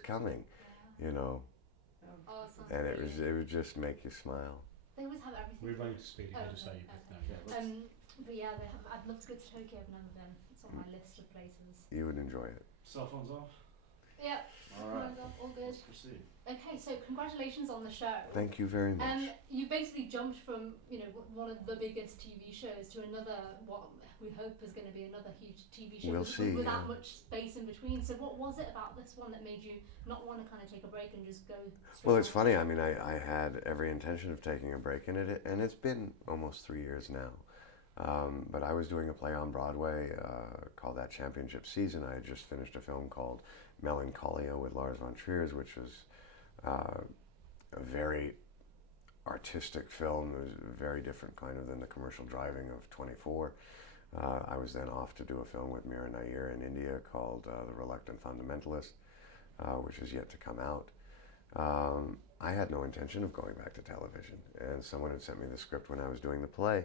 coming, Yeah. you know, Oh, it sounds and brilliant. it would just make you smile. They always have everything. We're running to speed Oh, again, just so okay, you okay. know. Yeah, But yeah, they have. I'd love to go to Tokyo. I've never been. It's on my list of places. you would enjoy it. Cell phones off? Yeah. Alright. All good. Let's proceed. Okay, so congratulations on the show. Thank you very much. You basically jumped from, you know, one of the biggest TV shows to another, what we hope is going to be another huge TV show. We'll see, With that yeah. much space in between. So what was it about this one that made you not want to kind of take a break and just go straight Well, it's on? funny. I mean, I had every intention of taking a break in it, and it's been almost 3 years now. But I was doing a play on Broadway called That Championship Season. I had just finished a film called Melancholia with Lars von Trier, which was a very artistic film. It was very different kind of than the commercial driving of 24. I was then off to do a film with Mira Nair in India called The Reluctant Fundamentalist, which is yet to come out. I had no intention of going back to television, and someone had sent me the script when I was doing the play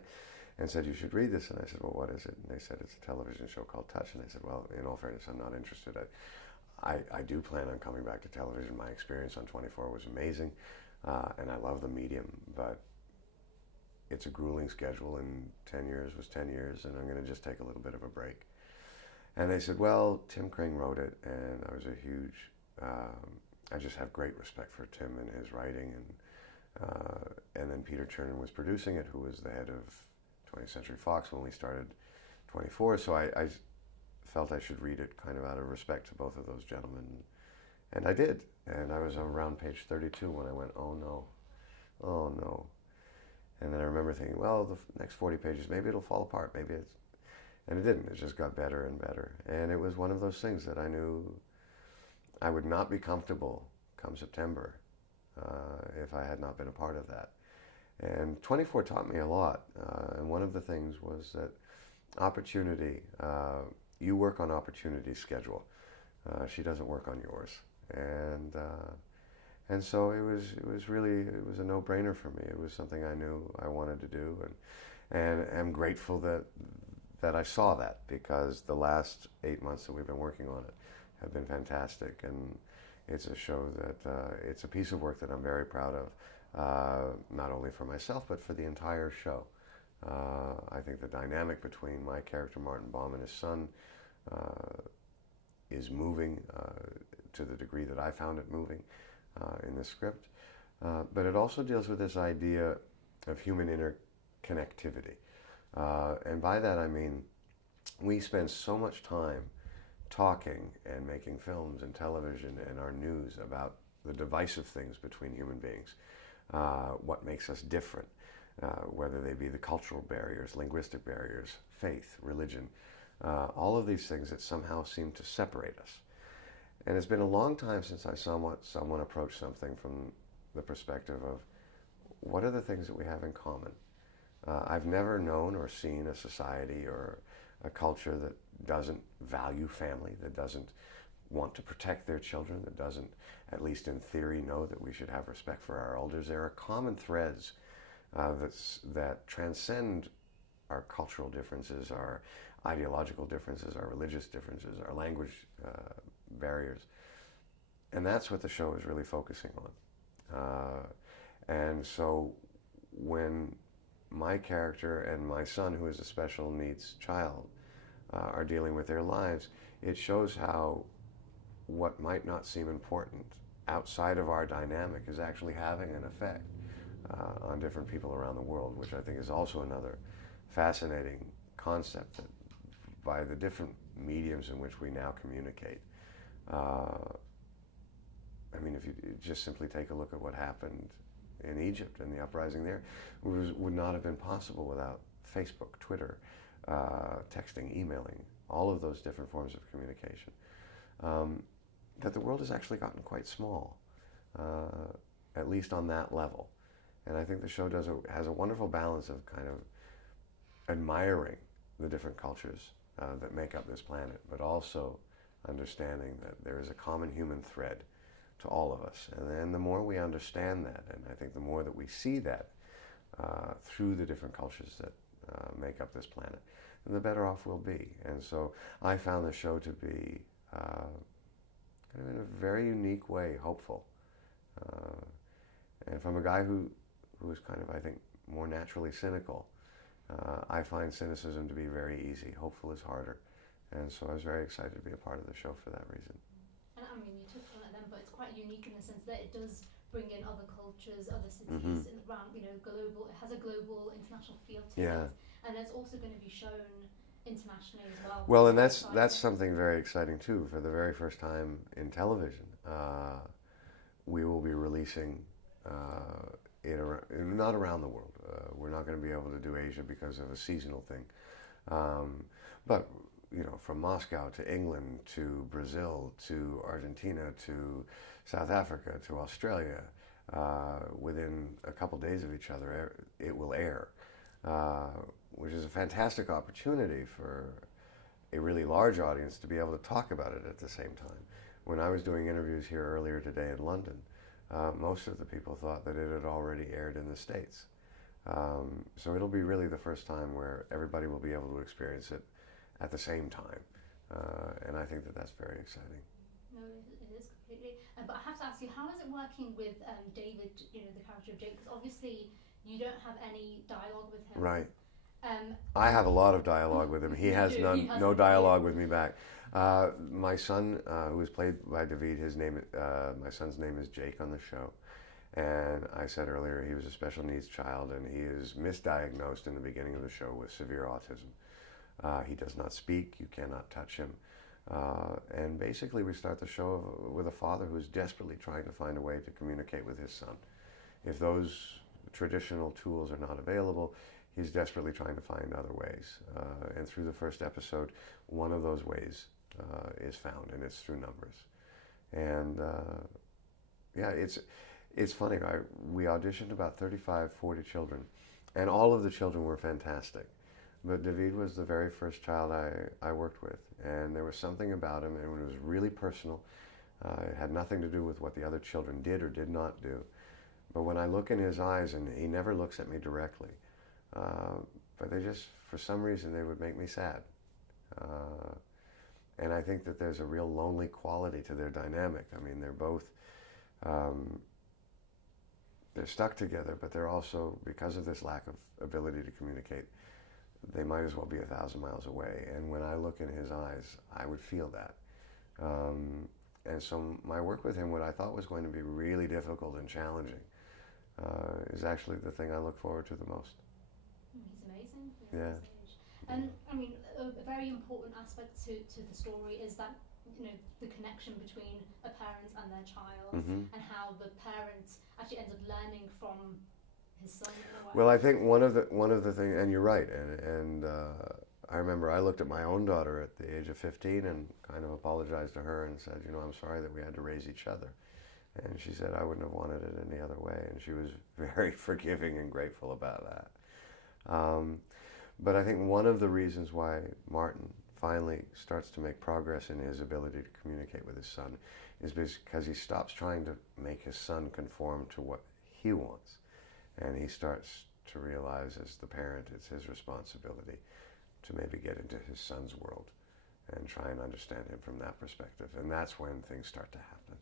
and said, you should read this. And I said, well, what is it? And they said, it's a television show called Touch. And I said, well, in all fairness, I'm not interested. I do plan on coming back to television. My experience on 24 was amazing, and I love the medium, but it's a grueling schedule, and 10 years was 10 years, and I'm going to just take a little bit of a break. And they said, well, Tim Crane wrote it, and I was a huge, I just have great respect for Tim and his writing, and then Peter Chernin was producing it, who was the head of 20th Century Fox when we started 24, so I felt I should read it kind of out of respect to both of those gentlemen, and I did, and I was around page 32 when I went, oh no, oh no. And then I remember thinking, well, the next 40 pages, maybe it'll fall apart, maybe it's, and it didn't. It just got better and better. And it was one of those things that I knew I would not be comfortable come September if I had not been a part of that. And 24 taught me a lot. And one of the things was that opportunity, you work on opportunity's schedule. She doesn't work on yours. And so it was really, it was a no-brainer for me. It was something I knew I wanted to do, and I'm grateful that I saw that, because the last 8 months that we've been working on it have been fantastic, and it's a show that it's a piece of work that I'm very proud of, not only for myself but for the entire show. I think the dynamic between my character Martin Baum and his son is moving to the degree that I found it moving in the script, but it also deals with this idea of human interconnectivity. And by that I mean, we spend so much time talking and making films and television and our news about the divisive things between human beings, what makes us different, whether they be the cultural barriers, linguistic barriers, faith, religion, all of these things that somehow seem to separate us. And it's been a long time since I saw someone approach something from the perspective of, what are the things that we have in common? I've never known or seen a society or a culture that doesn't value family, that doesn't want to protect their children, that doesn't, at least in theory, know that we should have respect for our elders. There are common threads that transcend our cultural differences, our ideological differences, our religious differences, our language barriers. And that's what the show is really focusing on. And so when my character and my son, who is a special needs child, are dealing with their lives, it shows how what might not seem important outside of our dynamic is actually having an effect on different people around the world, which I think is also another fascinating concept, that by the different mediums in which we now communicate. I mean, if you just simply take a look at what happened in Egypt and the uprising there, would not have been possible without Facebook, Twitter, texting, emailing, all of those different forms of communication. That the world has actually gotten quite small, at least on that level. And I think the show has a wonderful balance of kind of admiring the different cultures that make up this planet, but also understanding that there is a common human thread to all of us. And then the more we understand that, and I think the more that we see that through the different cultures that make up this planet, the better off we'll be. And so I found the show to be kind kind of in a very unique way, hopeful. Uh, and from a guy who is kind of, I think, more naturally cynical, I find cynicism to be very easy. Hopeful is harder. And so I was very excited to be a part of the show for that reason. And I mean, you touched on it then, but it's quite unique in the sense that it does bring in other cultures, other cities around, global. It has a global, international feel to it. And it's also going to be shown internationally as well. Well, and that's something very exciting too. For the very first time in television, we will be releasing it not around the world. We're not going to be able to do Asia because of a seasonal thing, but from Moscow to England to Brazil to Argentina to South Africa to Australia, within a couple days of each other, it will air, which is a fantastic opportunity for a really large audience to be able to talk about it at the same time. When I was doing interviews here earlier today in London, most of the people thought that it had already aired in the States. So it'll be really the first time where everybody will be able to experience it at the same time. And I think that that's very exciting. No, it is completely. But I have to ask you, how is it working with David, the character of Jake? Because obviously you don't have any dialogue with him. Right. I have a lot of dialogue with him. He has no dialogue with me back. My son, who is played by David, my son's name is Jake on the show. And I said earlier he was a special needs child, and he is misdiagnosed in the beginning of the show with severe autism. He does not speak. You cannot touch him. And basically we start the show with a father who's desperately trying to find a way to communicate with his son. If those traditional tools are not available, he's desperately trying to find other ways. And through the first episode, one of those ways is found, and it's through numbers. And yeah, it's funny. We auditioned about 35, 40 children, and all of the children were fantastic. But David was the very first child I worked with, and there was something about him, and it was really personal. It had nothing to do with what the other children did or did not do. But when I look in his eyes, and he never looks at me directly, but they just, for some reason, they would make me sad. And I think that there's a real lonely quality to their dynamic. I mean, they're both, they're stuck together, but they're also, because of this lack of ability to communicate, they might as well be 1,000 miles away. And when I look in his eyes, I would feel that. And so my work with him, what I thought was going to be really difficult and challenging, is actually the thing I look forward to the most. He's amazing. Yeah. And I mean, a very important aspect to the story is that the connection between a parent and their child, and how the parent actually ends up learning from his son in a way. Well, I think one of the things, and you're right, and I remember I looked at my own daughter at the age of 15 and kind of apologized to her and said, I'm sorry that we had to raise each other. And she said I wouldn't have wanted it any other way, and she was very forgiving and grateful about that. But I think one of the reasons why Martin finally starts to make progress in his ability to communicate with his son is because he stops trying to make his son conform to what he wants. And he starts to realize, as the parent, it's his responsibility to maybe get into his son's world and try and understand him from that perspective. And that's when things start to happen.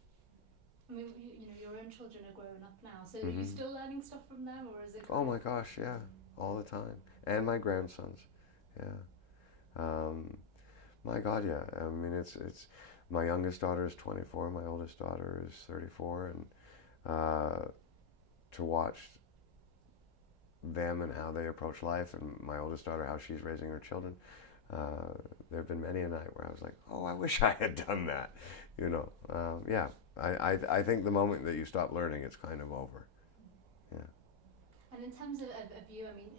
I mean, your own children are growing up now, so are you still learning stuff from them, or is it? Oh my gosh, yeah, all the time. And my grandsons, yeah. My God, yeah. I mean, it's my youngest daughter is 24, my oldest daughter is 34, and to watch them and how they approach life, and my oldest daughter, how she's raising her children, there have been many a night where I was like, oh, I wish I had done that, yeah. I think the moment that you stop learning, it's kind of over. Yeah. And in terms of you, I mean,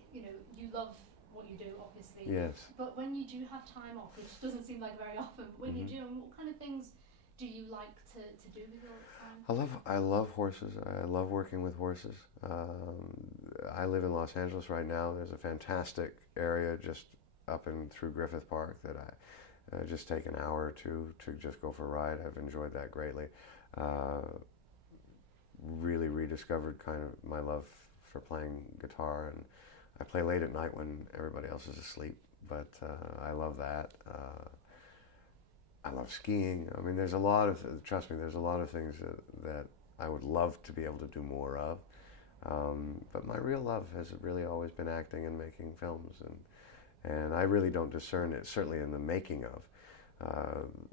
you love what you do, obviously. Yes. But when you do have time off, which doesn't seem like very often, when you do, what kind of things do you like to do with your time? I love horses. I love working with horses. I live in Los Angeles right now. There's a fantastic area just up and through Griffith Park that I just take an hour or two to just go for a ride. I've enjoyed that greatly. Really rediscovered kind of my love for playing guitar, and I play late at night when everybody else is asleep, but I love that. I love skiing. I mean, there's a lot of, trust me, there's a lot of things that I would love to be able to do more of. But my real love has really always been acting and making films, and I really don't discern it, certainly in the making of.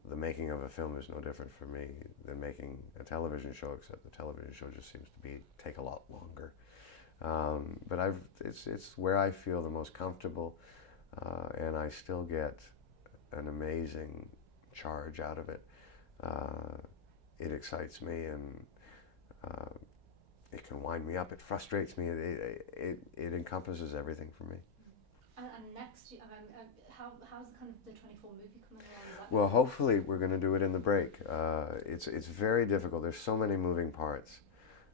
The making of a film is no different for me than making a television show, except the television show just seems to take a lot longer. But it's where I feel the most comfortable, and I still get an amazing charge out of it. It excites me, and it can wind me up. It frustrates me. It encompasses everything for me. And next, how's kind of the 24 movie coming along? Well, hopefully we're going to do it in the break. It's very difficult. There's so many moving parts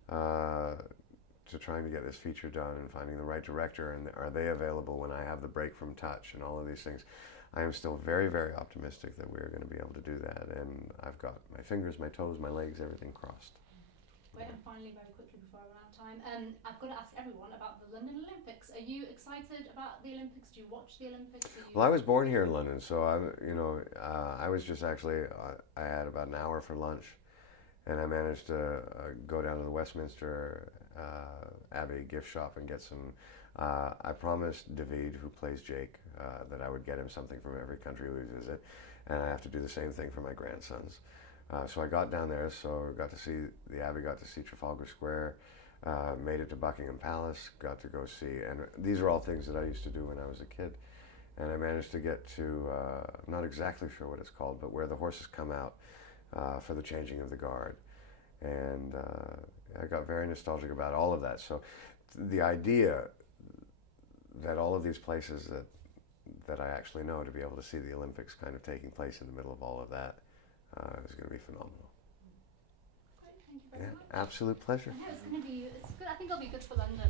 to trying to get this feature done and finding the right director, and are they available when I have the break from touch and all of these things. I am still very, very optimistic that we're going to be able to do that, and I've got my fingers, my toes, my legs, everything crossed. Great, and finally, very quickly before I run out of time, I've got to ask everyone about the London Olympics. Are you excited about the Olympics? Do you watch the Olympics? Well, I was born here in London, so I was just actually, I had about an hour for lunch, and I managed to go down to the Westminster Abbey gift shop and get some. I promised David, who plays Jake, that I would get him something from every country we visit, and I have to do the same thing for my grandsons. So I got down there, so got to see the Abbey, got to see Trafalgar Square, made it to Buckingham Palace, got to go see, and these are all things that I used to do when I was a kid. And I managed to get to, I'm not exactly sure what it's called, but where the horses come out for the changing of the guard. And I got very nostalgic about all of that. So the idea that all of these places that I actually know, to be able to see the Olympics kind of taking place in the middle of all of that, is going to be phenomenal. Great, thank you very much. Absolute pleasure. I know it's going to be, it's good. I think it'll be good for London.